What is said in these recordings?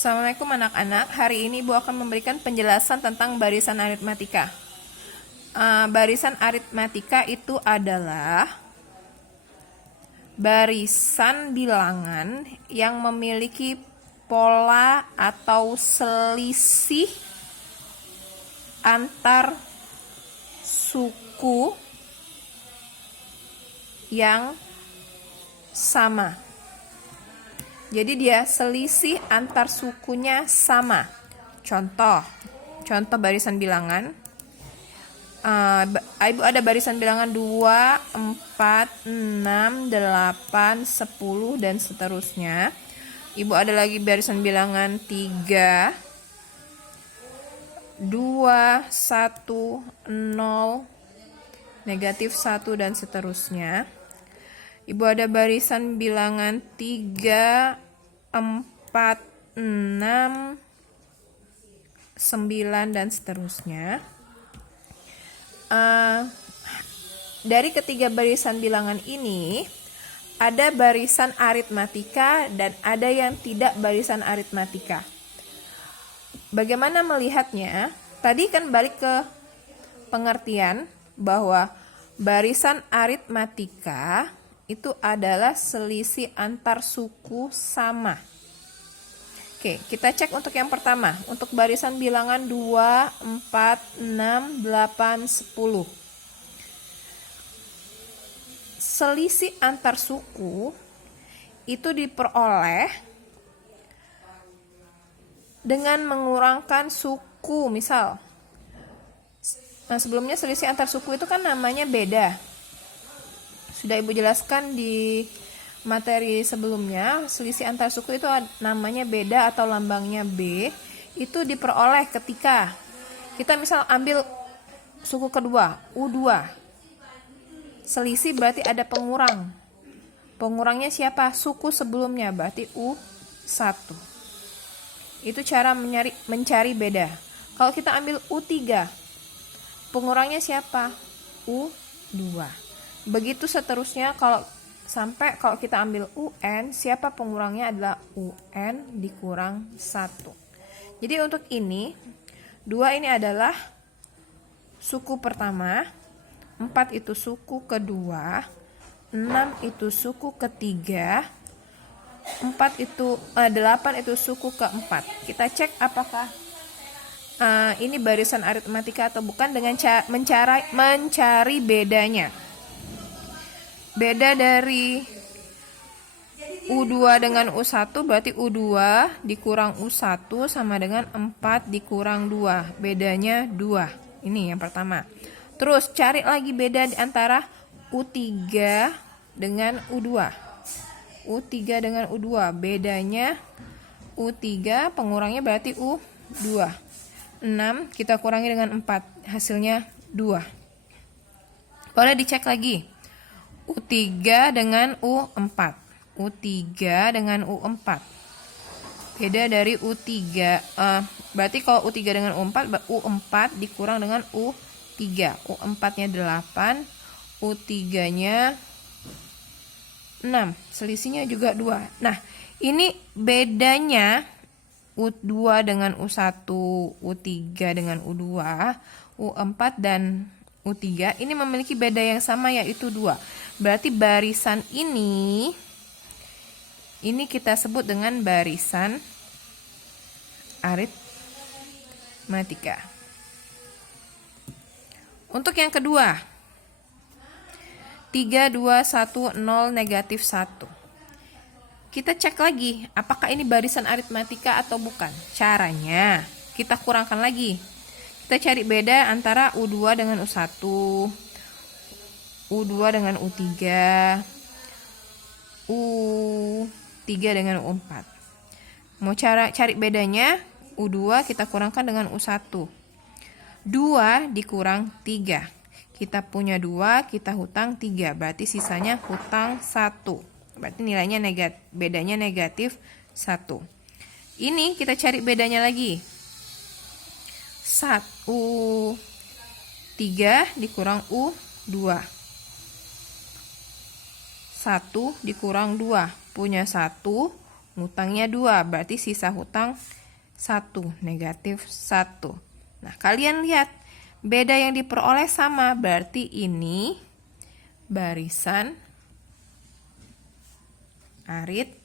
Assalamualaikum anak-anak. Hari ini Ibu akan memberikan penjelasan tentang barisan aritmatika. Barisan aritmatika itu adalah barisan bilangan yang memiliki pola atau selisih antar suku yang sama. Jadi dia selisih antar sukunya sama. Contoh barisan bilangan. Ibu ada barisan bilangan 2, 4, 6, 8, 10 dan seterusnya. Ibu ada lagi barisan bilangan 3, 2, 1, 0, negatif 1 dan seterusnya. Ibu ada barisan bilangan 3, 4, 6, 9 dan seterusnya. Dari ketiga barisan bilangan ini ada barisan aritmatika dan ada yang tidak barisan aritmatika. Bagaimana melihatnya? Tadi kan balik ke pengertian bahwa barisan aritmatika itu adalah selisih antar suku sama. Oke, kita cek untuk yang pertama. Untuk barisan bilangan 2, 4, 6, 8, 10. Selisih antar suku itu diperoleh dengan mengurangkan suku. Misal, sebelumnya selisih antar suku itu kan namanya beda. Sudah Ibu jelaskan di materi sebelumnya, selisih antar suku itu namanya beda atau lambangnya B. Itu diperoleh ketika kita misal ambil suku kedua, U2. Selisih berarti ada pengurang. Pengurangnya siapa? Suku sebelumnya, berarti U1. Itu cara mencari beda. Kalau kita ambil U3, pengurangnya siapa? U2. Begitu seterusnya kalau kita ambil UN, siapa pengurangnya adalah UN dikurang 1. Jadi untuk ini, 2 ini adalah suku pertama, 4 itu suku kedua, 6 itu suku ketiga, 8 itu suku keempat. Kita cek apakah ini barisan aritmatika atau bukan dengan mencari bedanya. Beda dari U2 dengan U1 berarti U2 dikurang U1 sama dengan 4 dikurang 2. Bedanya 2. Ini yang pertama. Terus cari lagi beda di antara U3 dengan U2. U3 dengan U2. Bedanya U3 pengurangnya berarti U2. 6 kita kurangi dengan 4. Hasilnya 2. Boleh dicek lagi. U3 dengan U4. U3 dengan U4. Beda dari U3. Berarti kalau U3 dengan U4 dikurang dengan U3. U4-nya 8. U3-nya 6. Selisihnya juga 2. Nah, ini bedanya U2 dengan U1, U3 dengan U2, U4 dan U3 ini memiliki beda yang sama yaitu 2. Berarti barisan ini kita sebut dengan barisan aritmatika. Untuk yang kedua, 3, 2, 1, 0, negatif 1. Kita cek lagi apakah ini barisan aritmatika atau bukan. Caranya kita kurangkan lagi. Kita cari beda antara U2 dengan U1, U2 dengan U3, U3 dengan U4. Mau cari bedanya, U2 kita kurangkan dengan U1. 2 dikurang 3. Kita punya 2, kita hutang 3. Berarti sisanya hutang 1. Berarti nilainya bedanya negatif 1. Ini kita cari bedanya lagi. U3 dikurang U2. 1 dikurang 2. Punya 1, Hutangnya 2, berarti sisa hutang 1, negatif 1. Nah, kalian lihat, beda yang diperoleh sama, berarti ini barisan aritmatika.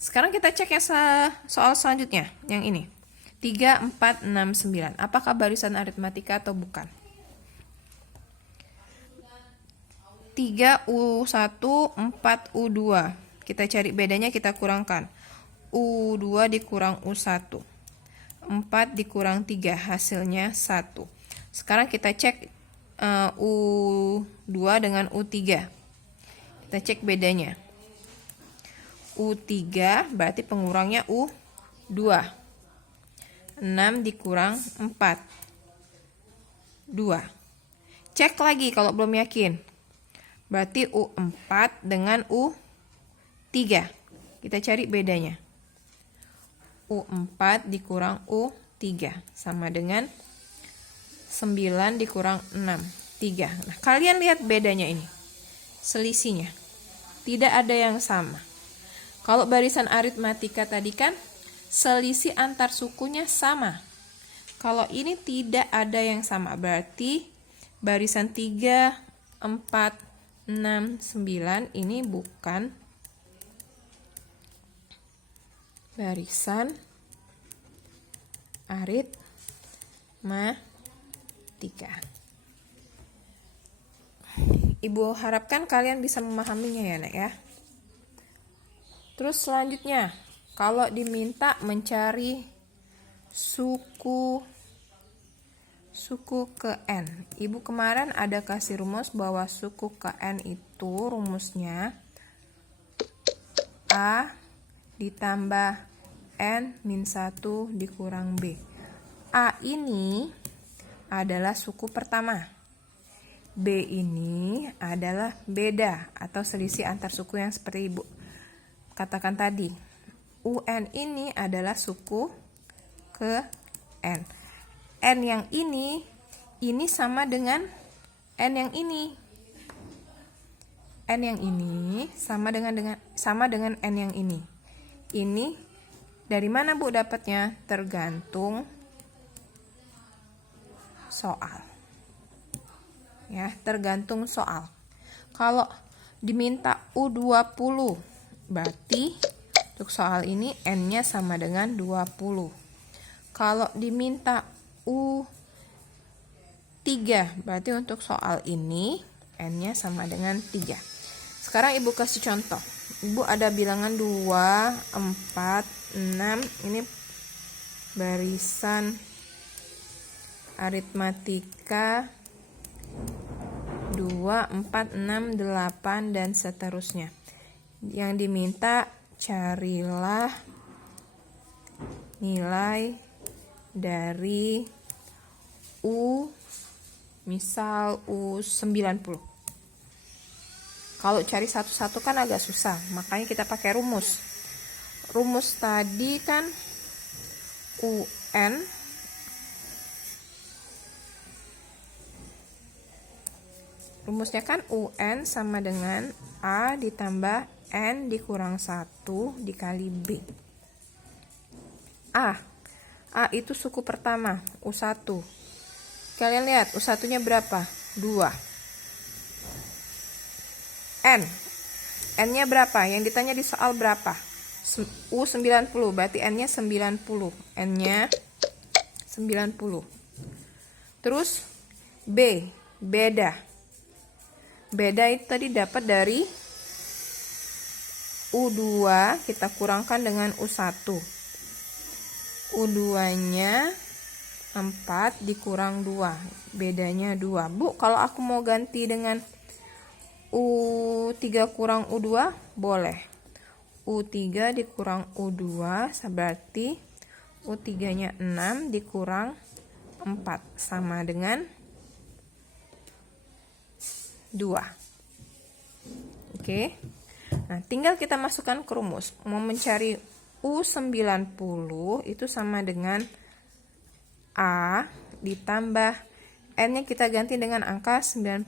Sekarang kita cek yang soal selanjutnya, yang ini. 3, 4, 6, 9. Apakah barisan aritmatika atau bukan? 3U1, 4U2. Kita cari bedanya, kita kurangkan. U2 dikurang U1. 4 dikurang 3, hasilnya 1. Sekarang kita cek U2 dengan U3. Kita cek bedanya. U3 berarti pengurangnya U2. 6 dikurang 4. 2. Cek lagi kalau belum yakin. Berarti U4 dengan U3. Kita cari bedanya. U4 dikurang U3 sama dengan 9 dikurang 6, 3. Nah, kalian lihat bedanya ini. Selisihnya. Tidak ada yang sama. Kalau barisan aritmatika tadi kan selisih antar sukunya sama. Kalau ini tidak ada yang sama, berarti barisan 3, 4, 6, 9 ini bukan barisan aritmatika. Ibu harapkan kalian bisa memahaminya ya, Nak ya. Terus selanjutnya, kalau diminta mencari suku ke N. Ibu kemarin ada kasih rumus bahwa suku ke N itu rumusnya A ditambah N min 1 dikurang B. A ini adalah suku pertama. B ini adalah beda atau selisih antar suku yang seperti Ibu katakan tadi. UN ini adalah suku ke N. N yang ini sama dengan N yang ini. N yang ini sama dengan N yang ini. Ini dari mana Bu dapatnya? Tergantung soal. Ya, tergantung soal. Kalau diminta U20, berarti untuk soal ini N-nya sama dengan 20. Kalau diminta U3, berarti untuk soal ini N-nya sama dengan 3. Sekarang Ibu kasih contoh. Ibu ada bilangan 2, 4, 6. Ini barisan aritmatika 2, 4, 6, 8, dan seterusnya. Yang diminta carilah nilai dari misal U90. Kalau cari satu-satu kan agak susah, makanya kita pakai rumus. Rumus tadi kan UN rumusnya kan UN sama dengan A ditambah N dikurang 1 dikali B. A itu suku pertama, U1. Kalian lihat, U1-nya berapa? 2. N-nya berapa? Yang ditanya di soal berapa? U90, berarti N-nya 90. N-nya 90. Terus B, beda. Beda itu tadi dapat dari U2, kita kurangkan dengan U1. U2-nya 4 dikurang 2, bedanya 2. Bu, kalau aku mau ganti dengan U3 kurang U2, boleh. U3 dikurang U2, berarti U3-nya 6 dikurang 4, sama dengan 2. Oke. Nah, tinggal kita masukkan ke rumus. Mau mencari U90 itu sama dengan A ditambah N-nya kita ganti dengan angka 90.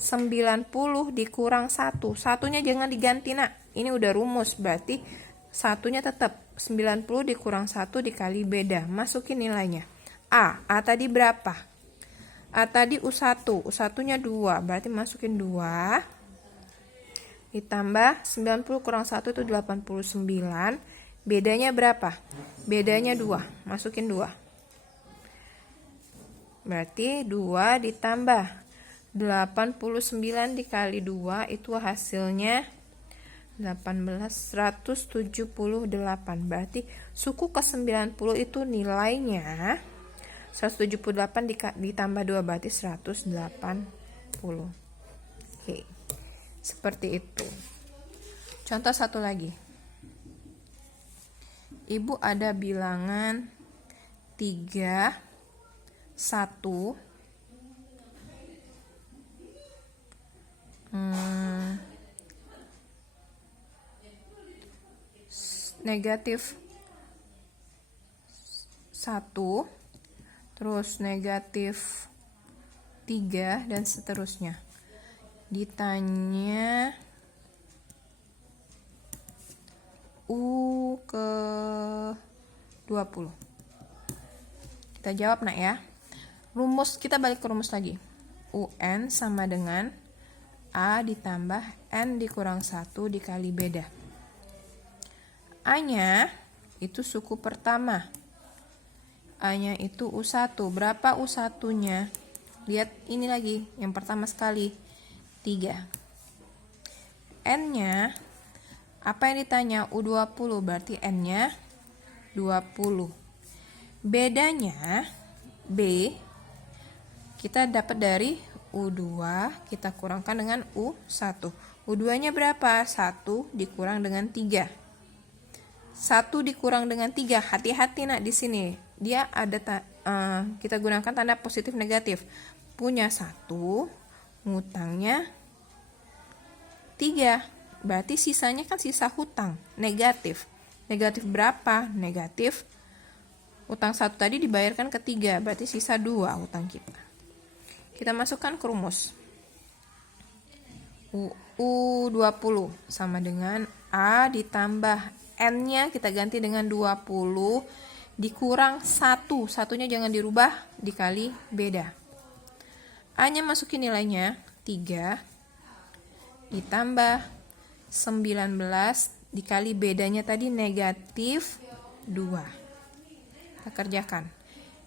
90 dikurang 1. Satunya jangan diganti, Nak. Ini udah rumus, berarti satunya tetap 90 dikurang 1 dikali beda. Masukin nilainya. A tadi berapa? A tadi U1. U1-nya 2, berarti masukin 2. Ditambah 90 kurang 1 itu 89. Bedanya berapa? Bedanya 2. Masukin 2. Berarti 2 ditambah 89 dikali 2 itu hasilnya 178. Berarti suku ke 90 itu nilainya 178 ditambah 2 berarti 180. Oke. Seperti itu. Contoh satu lagi. Ibu ada bilangan 3, 1, negatif 1, terus negatif 3, dan seterusnya. Ditanya U ke 20. Kita jawab, Nak, ya. Rumus, kita balik ke rumus lagi. UN sama dengan A ditambah N dikurang 1 dikali beda. A-nya itu suku pertama. A-nya itu U1. Berapa U1-nya? Lihat ini lagi, yang pertama sekali. 3. N-nya, apa yang ditanya? U20, berarti N-nya 20. Bedanya, B, kita dapat dari U2, kita kurangkan dengan U1. U2-nya berapa? 1 dikurang dengan 3. 1 dikurang dengan 3. Hati-hati, Nak, di sini. Dia ada kita gunakan tanda positif negatif. Punya 1, ngutangnya 3. Berarti sisanya kan sisa hutang, negatif. Negatif berapa? Negatif utang 1 tadi dibayarkan ke 3, berarti sisa 2 hutang kita. Kita masukkan ke rumus. U20 sama dengan A ditambah N-nya kita ganti dengan 20 dikurang 1. Satunya jangan dirubah, dikali beda. A-nya masukin nilainya 3 ditambah 19 dikali bedanya tadi negatif 2. Kita kerjakan.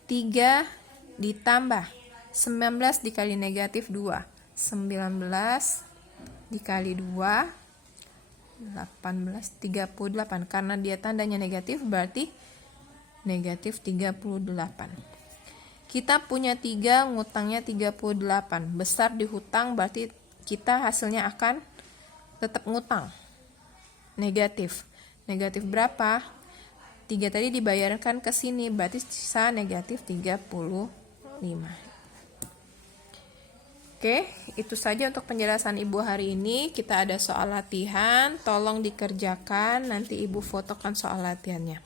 3 ditambah 19 dikali negatif 2. 19 dikali 2, 18, 38. Karena dia tandanya negatif, berarti negatif 38. Kita punya 3, ngutangnya 38. Besar di hutang, berarti kita hasilnya akan tetap ngutang. Negatif. Negatif berapa? 3 tadi dibayarkan ke sini, berarti sisa negatif 35. Oke, itu saja untuk penjelasan Ibu hari ini. Kita ada soal latihan, tolong dikerjakan, nanti Ibu fotokan soal latihannya.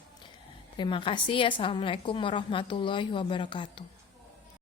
Terima kasih. Assalamualaikum warahmatullahi wabarakatuh.